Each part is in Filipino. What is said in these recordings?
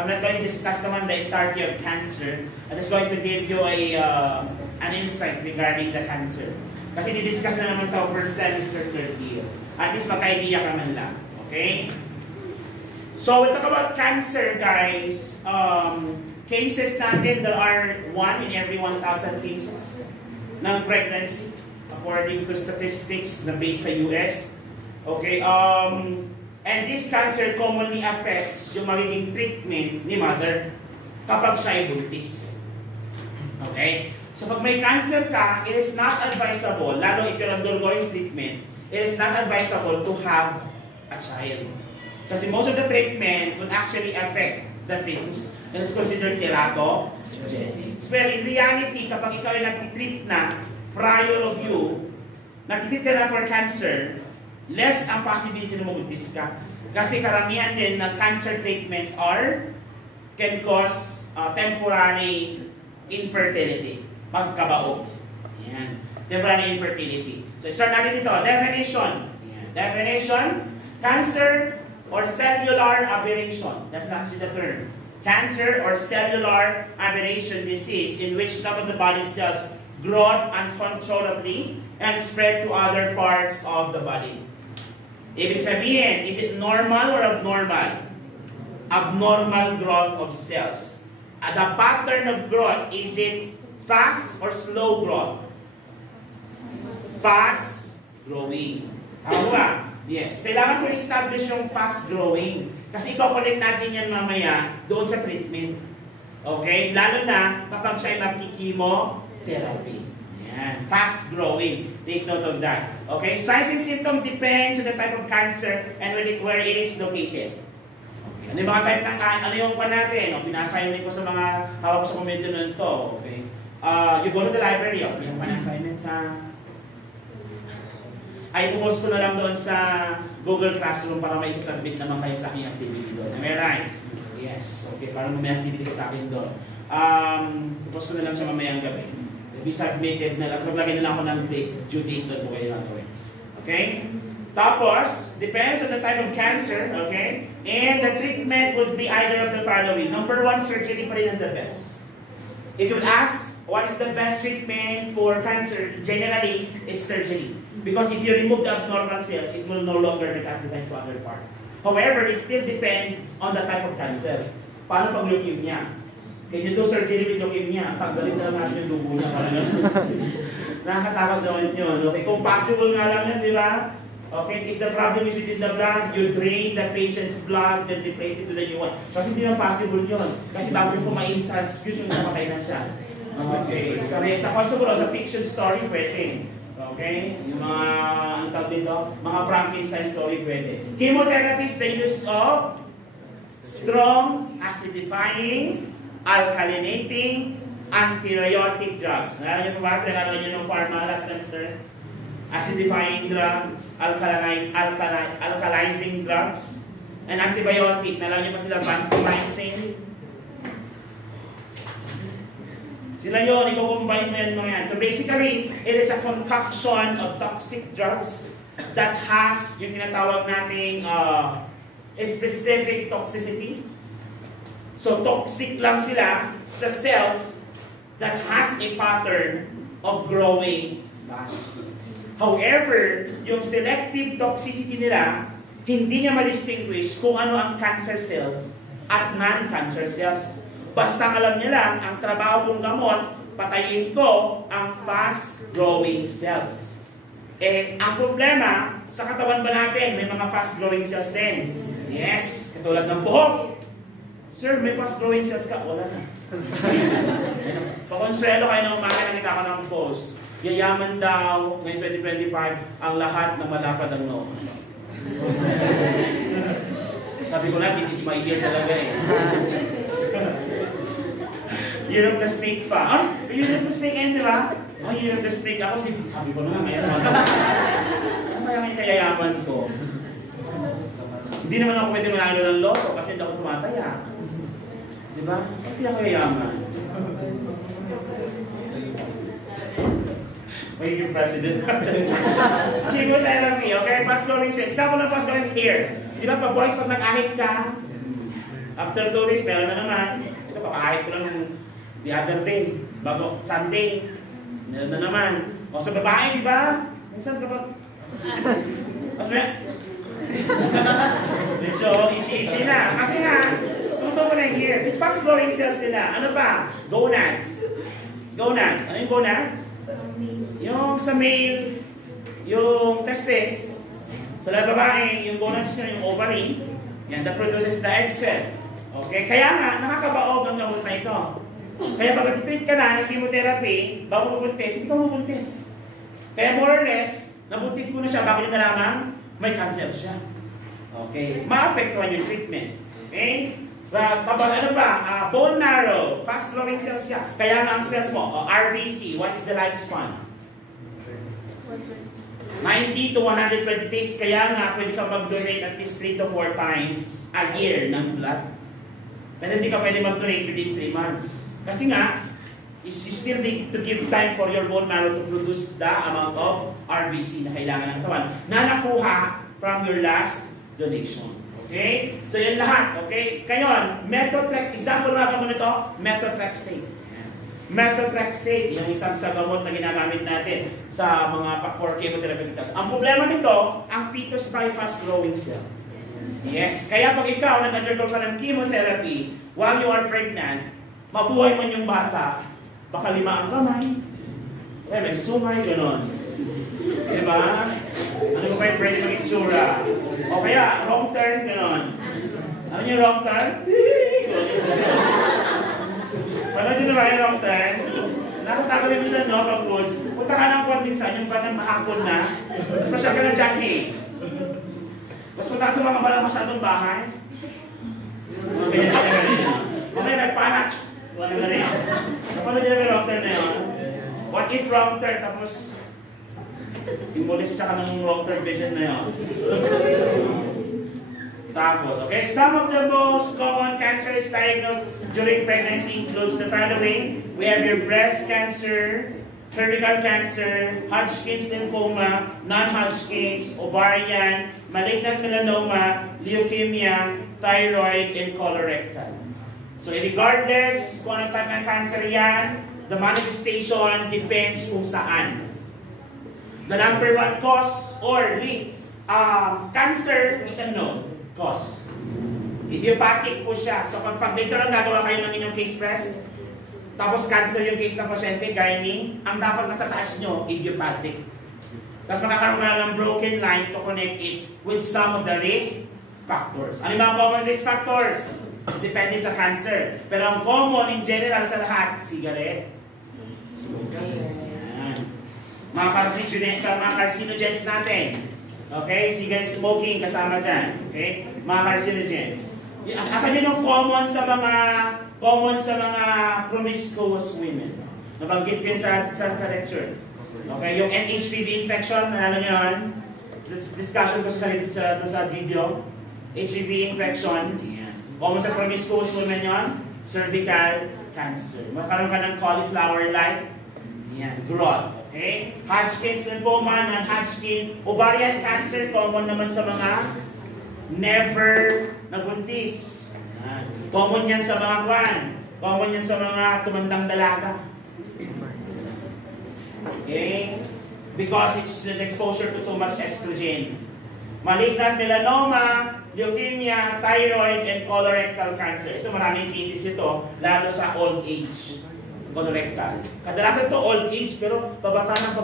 I'm not going to discuss naman the entirety of cancer. I'm just going to give you an insight regarding the cancer. Kasi di-discuss na naman ito first semester, third year. At least magka-idea ka man lang. Okay? So, we'll talk about cancer, guys. Cases natin, there are 1 in every 1,000 cases ng pregnancy, according to statistics na based sa US. Okay? And this cancer commonly affects yung magiging treatment ni mother kapag siya ay buntis. Okay? So pag may cancer ka, it is not advisable, lalo if you're undergoing treatment, it is not advisable to have a child. Kasi most of the treatment would actually affect the fetus. And it's considered teratogenic. Well, in reality, kapag ikaw ay nag-treat na prior of you, nag-treat ka na for cancer, less ang possibility na mabuntis ka. Kasi karamihan din na cancer treatments can cause temporary infertility. Pagkabaog. Yan. Temporary infertility. So, start natin dito. Definition. Yan. Definition. Cancer or cellular aberration. That's actually the term. Cancer or cellular aberration disease in which some of the body cells grow uncontrollably and spread to other parts of the body. Ibig sabihin, is it normal or abnormal? Abnormal growth of cells. The pattern of growth, is it fast or slow growth? Fast growing. Tama ba? Yes. Kailangan ko establish yung fast growing. Kasi i-connect natin yan mamaya doon sa treatment. Okay? Lalo na kapag siya ay magkikimo-therapy. Yan. Fast growing. Take note of that. Okay? Signs and symptoms depends on the type of cancer and where it is located. Ano yung mga type ng ano yung pa natin? Pina-assignment ko sa mga hawak ko sa komento nun to. Okay? You go to the library. Yung pa-assignment ka. Ay, post ko na lang doon sa Google Classroom para may submit naman kayo sa aking activity doon. Am I right? Yes. Okay, para may activity ka sa akin doon. Post ko na lang siya mamayang gabi. Be submitted na. Tapos maglagay na lang ako ng due date doon po kayo lang. Okay? Tapos, depends on the type of cancer. Okay? And the treatment would be either of the following. Number 1, surgery pa rin ang the best. If you would ask, what is the best treatment for cancer? Generally, it's surgery. Because if you remove the abnormal cells, it will no longer metastasize to other part. However, it still depends on the type of cancer. Paano pag leukemia? Can you do surgery with leukemia? Tanggalin na natin yung dugo niya. Nakakatakot naman yun. Okay? Kung possible nga lang yun, di ba? Okay, if the problem is within the blood, you drain the patient's blood, then replace it to the new one. Kasi hindi na possible yun. Kasi bago po ma-transfusion, napatay na siya. Okay, sa possible, sa fiction story, pwede. Okay? Yung mga, ano tawag dito? Mga Frankenstein story pwede. Chemotherapy is the use of strong, acidifying, alkalinating, antibiotic drugs. Nalala nyo ba? Pinag-aralan nyo ng pharma last semester? Acidifying drugs, alkalizing drugs, and antibiotic. Nalala nyo pa sila? Vancomycin. Sila yun, i-combine mo yan mga yan. So basically, it is a concoction of toxic drugs that has yung tinatawag nating specific toxicity. So toxic lang sila sa cells that has a pattern of growing fast. However, yung selective toxicity nila, hindi niya ma-distinguish kung ano ang cancer cells at non-cancer cells. Basta alam niya lang, ang trabaho kong gamot, patayin ko ang fast-growing cells. Eh, ang problema, sa katawan ba natin, may mga fast-growing cells din? Yes, katulad ng buhok. Sir, may fast-growing cells ka? Wala na. Pakonsuelo kayo na umaga, nakita ko ng post. Yayaman daw, ngayong 2025, ang lahat na malapad ang noo. Sabi ko na, this is my year talaga eh. Year of the snake pa. Ah, year of the snake yan, di ba? Oh, year of the snake. Ako sabi ko na, mayaman. Ano kaya may kayayaman ko? Hindi naman ako pwede manalo ng loto kasi hindi ako tumataya. Di ba? Sabi ako kayayaman. Magiging president. Chemotherapy, okay? Fast-growing cells. Example ng fast-growing here. Di ba, pag boys, pag nag-ahit ka, After 2 days, meron na naman. Ito, papakahit ko lang ng the other day. Bago Sunday, meron na naman. O sa babae, di ba? Minsan kapag... Mas may... Medyo itchy-itchy na. Kasi nga, tumuto ko na here. It's fast growing cells nila. Ano pa? Gonads. Gonads. Ano yung gonads? Yung sa male, yung testes. Sa babae, yung gonads nyo, yung ovary. Yan, that produces the egg cell. Okay? Kaya nga, nakakabaog ang gamot na ito. Kaya pag nag-treat ka na ng chemotherapy, bago mabuntis, hindi ka mabuntis. Kaya more or less, nabuntis mo na siya, bago nyo nalaman, may cancer siya. Okay? Ma-apektuhan yung treatment. Okay? Kapag ano pa, bone marrow, fast growing cells siya. Kaya nga ang cells mo, RBC, what is the lifespan? 90 to 120 days. Kaya nga, pwede ka mag-donate at least 3 to 4 times a year ng blood. Pero hindi ka pwede mag-donate within 3 months. Kasi nga, you still need to give time for your bone marrow to produce the amount of RBC na kailangan ng katawan na nakuha from your last donation. Okay? So yun lahat. Okay? Kayon, methotrexate. Example nga mo nito, methotrexate. Methotrexate, yung isang sa gamot na ginagamit natin sa mga for chemotherapy drugs. Ang problema nito, ang fetus by fast growing cell. Yes. Kaya pag ikaw nag-undergo ka ng chemotherapy while you are pregnant, mabuhay man yung bata, baka 5 ang kamay. Eh, may sumay, gano'n. Diba? Ano ba yung pwede ng itsura? O kaya, wrong turn, gano'n. Ano yung wrong turn? Panood nyo na ba yung wrong turn? Nakatagal yung minsan, no, pag goods. Punta ka ng kwan minsan, yung batang mahapon na. Mas masyal ka ng John Hay. Mas punta ka sa mga malang masyadong bahay. Okay, nagpanak. Wala na rin. Napanood nyo na yung wrong turn na yun? What if wrong turn? Tapos, imolista ka ng wrong turn vision na yun. Takot. Okay, some of the most common cancers diagnosed during pregnancy includes the following. We have your breast cancer, cervical cancer, Hodgkin's lymphoma, non-Hodgkin's, ovarian, malignant melanoma, leukemia, thyroid, and colorectal. So regardless kung anong type ng cancer yan, the manifestation depends kung saan. The number 1 cause or link, cancer is a known cause. Idiopathic po siya. So pag later on nagawa kayo ng inyong case press, tapos cancer yung case ng pasyente, gynae, ang dapat nasa taas nyo, idiopathic. Tapos makakaroon na ng broken line to connect it with some of the risk factors. Ano yung mga common risk factors? Depende sa cancer. Pero ang common in general sa lahat, cigarette, smoking. Mga carcinogens natin. Okay? Cigarette smoking kasama dyan. Okay? Mga carcinogens. Asan yun yung common sa mga promiscuous women? Nabanggit ko yun sa lecture. Okay? Yung HPV infection, nalala nyo yun? Discussion ko sa video. HPV infection. Common sa promiscuous women yun. Cervical cancer. Magkaroon ka ng cauliflower-like growth. Okay? Hodgkin's lymphoma, non-Hodgkin, ovarian cancer, common naman sa mga never nabuntis. Common yan sa mga kwan. Common yan sa mga tumandang dalaga. Okay? Because it's an exposure to too much estrogen. Malignant melanoma, leukemia, thyroid, and colorectal cancer. Ito maraming cases ito, lalo sa old age. Colorectal. Kadalasan ito old age, pero pabataan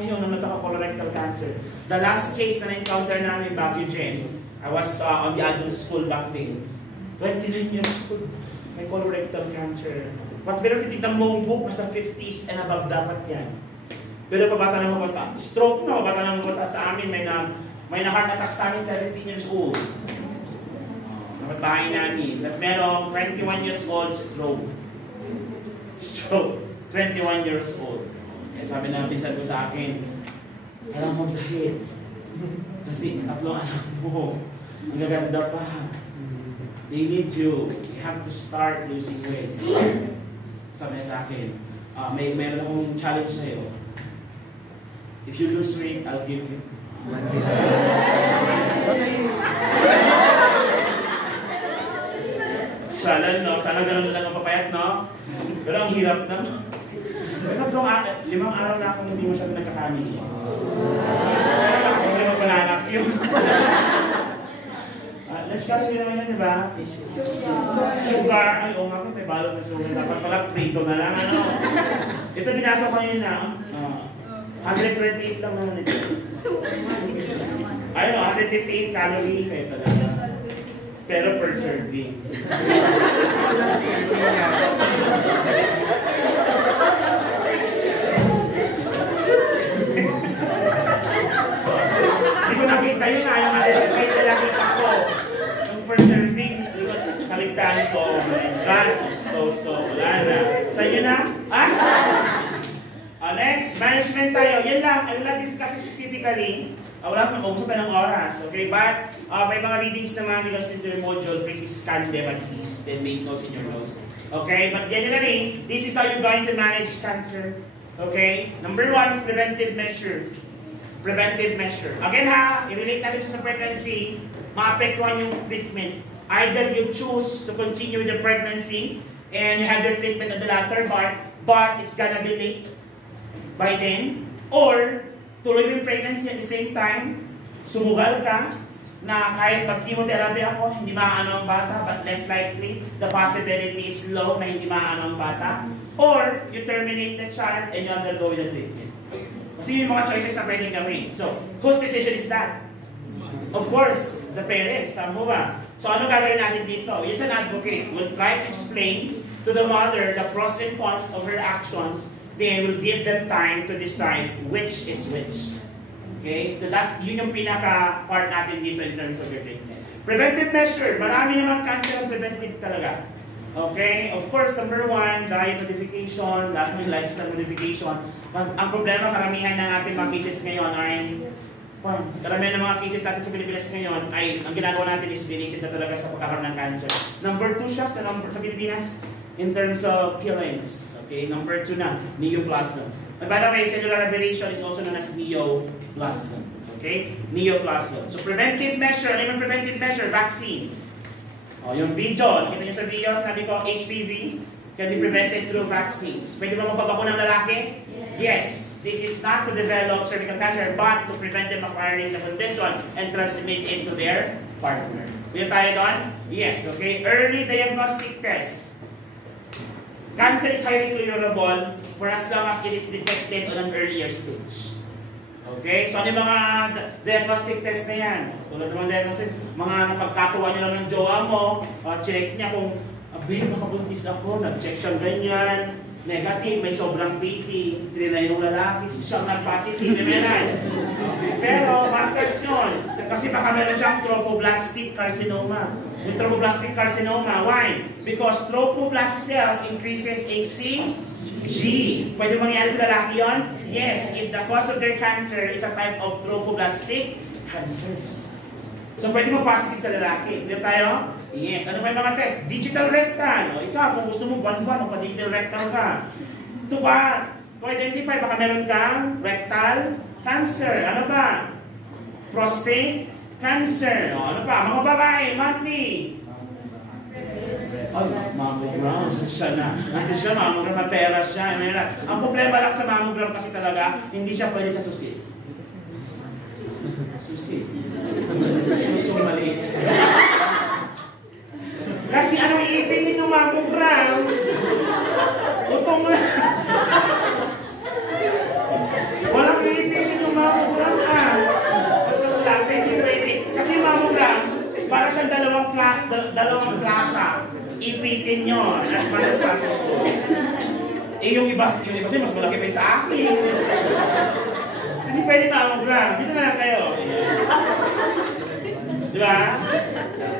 ngayon na nagka-colorectal cancer. The last case na na-encounter namin back in Jen, I was on the adult school back then. 29 years old, may colorectal cancer. Pero titignan mo yung book, nasa 50s and above dapat yan. Pero pabata na mabata. Stroke na, pabata na mabata sa amin, may na-heart attack sa amin, 17 years old. Namatbahay namin. Tapos merong 21 years old, stroke. 21 years old. Kaya sabi na pinsan ko sa akin, alam mo dahil. Kasi 3 anak mo. Ang gaganda pa. They need you. You have to start losing weight. Sabi niya sa akin, meron akong challenge sa'yo. If you lose weight, I'll give you. ganun lang ang papayat, no? Pero ang hirap naman. Ito 5 araw na akong hindi masyadong nagkakanin. Pero kasi hindi mo palanak yun. Let's go rin naman yan, di ba? Sugar. Ay, oo nga, may balot na sugar. Dapat pala prito na lang, ano? Ito binasa ko yun na. 128 lang naman ito. Ayun, 158 calorie. Ito lang. Pero per serving. Hindi ko nakita yun na. Yung 158 na nakita ko. Yung per serving, kaligtaan ko. Oh my God. So, wala na. Sa inyo na? Next, management tayo. Yan lang. I will not discuss specifically. Wala pa, ubos tayo ng oras. Okay, but may mga readings naman because in your module, please scan them at least. Then make notes in your notes. Okay, but generally, this is how you're going to manage cancer. Okay, number 1 is preventive measure. Preventive measure. Again ha, i-relate natin siya sa pregnancy, maapektuhan yung treatment. Either you choose to continue the pregnancy and you have your treatment at the latter part, but it's gonna be late by then, or tuloy yung pregnancy at the same time, sumugal ka, na kahit mag-chemotherapy ako, hindi maaano ang bata, but less likely, the possibility is low na hindi maaano ang bata, or you terminate the child and you undergo the treatment. Kasi yung mga choices na pwedeng gawin. So, whose decision is that? Of course, the parents, tama ba? So, ano gagawin natin dito? As an advocate, will try to explain to the mother the pros and cons of her actions. They will give them time to decide which is which. Okay? So that's, yun yung pinaka-part natin dito in terms of your treatment. Preventive measure. Marami naman cancer ang preventive talaga. Okay? Of course, number 1, diet modification, lahat ng lifestyle modification. Ang problema, karamihan ng ating mga cases ngayon ay, karamihan ng mga cases natin sa Pilipinas ngayon ay, ang ginagawa natin is related na talaga sa pagkakaroon ng cancer. Number 2 siya sa Pilipinas in terms of killings. Okay, number 2 na, neoplasm. And by the way, cellular aberration is also known as neoplasm. Okay, neoplasm. So preventive measure, ano yung preventive measure? Vaccines. Yung video, nakita nyo sa video, sinabi ko, HPV can be prevented through vaccines. Pwede ba magpabakuna ng lalaki? Yes. This is not to develop cervical cancer, but to prevent them acquiring the condition and transmit it to their partner. Will tayo doon? Yes. Okay, early diagnostic tests. Cancer is highly curable for as long as it is detected on an earlier stage. Okay? So, ano yung mga diagnostic test na yan? Tulad naman diagnostic, mga pagkatuwa nyo lang ng jowa mo, check niya kung, abe, makabuntis ako, nag-check siya ganyan, negative, may sobrang pity, trinay yung lalaki, siyang nag-positive, pero, markers yun. Kasi baka meron siyang trophoblastic carcinoma. Yung trophoblastic carcinoma, why? Because trophoblast cells increases HCG. Pwede mangyari sa lalaki yun? Yes, if the cause of their cancer is a type of trophoblastic cancers. So pwede mo positive sa lalaki. Dito tayo? Yes. Ano pa yung mga test? Digital rectal. O ikaw, kung gusto mo buwan-buwan, magpa-digital rectal ka. Ito ba? To identify, baka meron kang rectal cancer. Ano ba? Prostate cancer. O, ano pa? Mga babae, monthly. Mammogram. Siya na. Kasi siya, mammogram na pera siya. Ang problema lang sa mammogram kasi talaga, hindi siya pwede sa susi. Susi. Susong maliit. Kasi anong iipin din ng mammogram? Utong lang. Walang iipin din ng mammogram Utong lang. Sa hindi pwede. Kasi mammogram, para siyang dalawang plaka. Ipitin nyo as much as possible. Yung iba kasi mas malaki pa sa akin. So hindi pwede mammogram. Dito na lang kayo. Diba?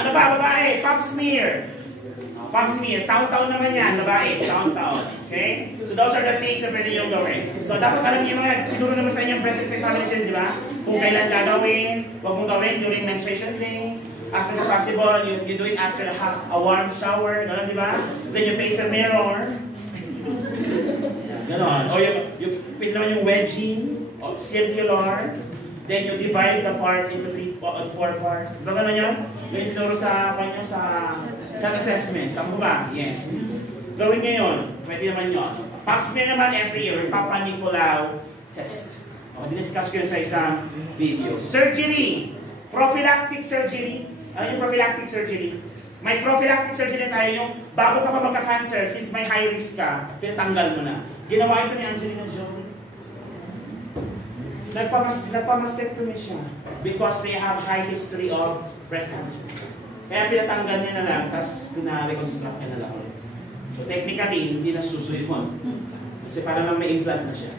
Ano ba, babae? Pap smear. Pap smear. Taon-taon naman yan, babae. Taon-taon. Okay? So those are the things na pwede nyo gawin. So dapat alam niyo mga, siguro naman sa inyong breast examination, di ba? Kung kailan gagawin, huwag mong gawin during menstruation days. As much as possible, you do it after a warm shower. Gano'n, di ba? Then you face a mirror. Gano'n. O yung pwede naman yung wedging, o circular. Then you divide the parts into 4 parts. Diba gano'n yun? Yung tinuro sa kanya sa assessment. Tama ba? Yes. Gawin nyo yun. Pwede naman yun. Pap smear naman every year. Papa Nicolau test. O, diniscuss ko yun sa isang video. Surgery. Prophylactic surgery. Ano yung prophylactic surgery? May prophylactic surgery tayo yung bago ka pa magka-cancer, since may high risk ka, tinatanggal mo na. Ginawa ito ni Angelina Jolie. Nagpamastectomy siya because they have high history of breast cancer. Kaya pinatanggal niya na lang, tapos pina-reconstruct niya na lang ulit. So technically, hindi na susuyon. Kasi parang may implant na siya.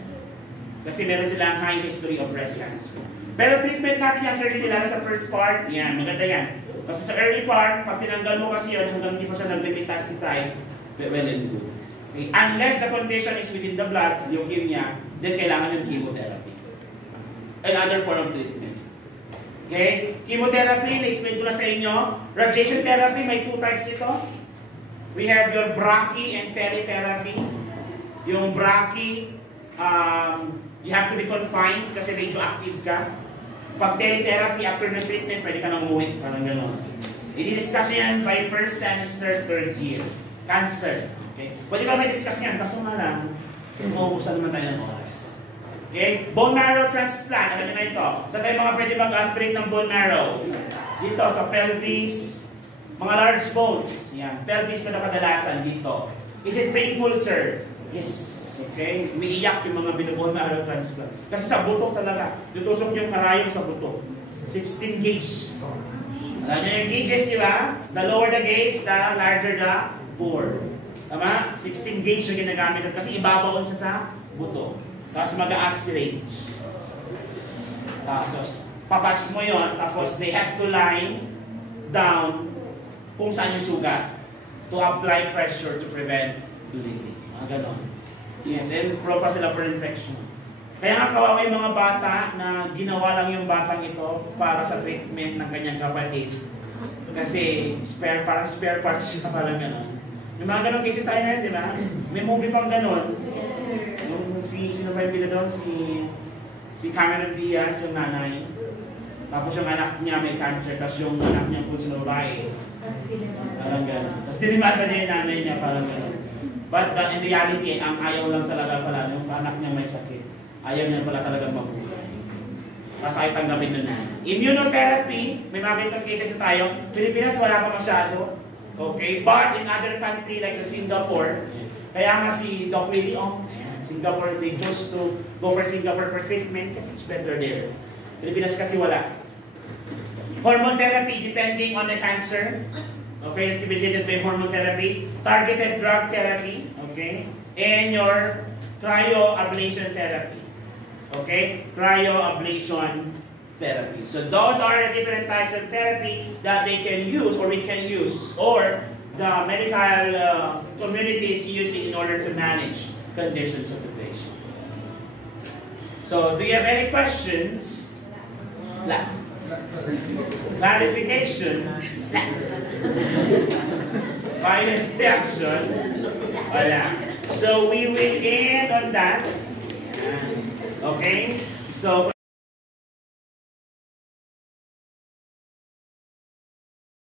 Kasi meron silang high history of breast cancer. Pero treatment natin yung surgery lalo sa first part, yan, maganda yan. Kasi sa early part, pag tinanggal mo kasi yun, hanggang hindi pa siya nag-metastasize, well and good. Okay. Unless the condition is within the blood, leukemia, then kailangan yung chemotherapy. Another form of treatment. Okay? Chemotherapy, na-explain ko na sa inyo. Radiation therapy, may 2 types ito. We have your brachy and teletherapy. Yung brachy, you have to be confined kasi radioactive ka. Pag teletherapy, after the treatment, pwede ka nang umuwi. Parang gano'n. I-discuss yan by first semester, 3rd year. Cancer. Okay? Pwede ka may discuss yan. Kaso nga lang, mauubusan naman tayo ng oras. Okay? Bone marrow transplant. Alam niyo na ito. Sa tayo mga pwede mag-aspirate ng bone marrow. Dito, sa pelvis. Mga large bones. Yan. Pelvis na kadalasan dito. Is it painful, sir? Yes. Okay? Umiiyak yung mga binubon na marrow transplant. Kasi sa buto talaga. Tutusok yung karayom sa buto. 16 gauge. Alam niyo yung gauges, di ba? The lower the gauge, the larger the bore. Tama? 16 gauge yung ginagamit. Kasi ibabaon siya sa buto. Tapos mag-aspirate. Tapos, papatch mo yon. Tapos, they have to lie down kung saan yung sugat. To apply pressure to prevent bleeding. Ganon. Yes, and proper sila for infection. Kaya nga kawawa yung mga bata na ginawa lang yung batang ito para sa treatment ng kanyang kapatid. Kasi parang spare parts siya, parang gano'n. May mga gano'ng cases tayo ngayon, di ba? May movie pang gano'n. Yung sino ba yung pila doon? Si Cameron Diaz, yung nanay. Tapos yung anak niya may cancer, tapos yung anak niya kung sino babae. Parang gano'n. Tapos dinimat pa niya yung nanay niya, parang gano'n. But in reality, ang ayaw lang talaga pala, yung anak niya may sakit. Ayaw niya pala talaga mabuhay. Kasi ay tanggapin doon na. Immunotherapy, may mga ganitong cases na tayo. Pilipinas, wala pa masyado. Okay? But in other country like Singapore, kaya nga si Doc Willie Ong, Singapore, they chose to go for Singapore for treatment kasi it's better there. Pilipinas kasi wala. Hormone therapy, depending on the cancer. Okay, activated by hormone therapy, targeted drug therapy, okay, and your cryoablation therapy. Okay, cryoablation therapy. So those are the different types of therapy that they can use or we can use or the medical community is using in order to manage conditions of the patient. So do you have any questions? Clarification? Violent reaction? Wala. So we will end on that. Okay? So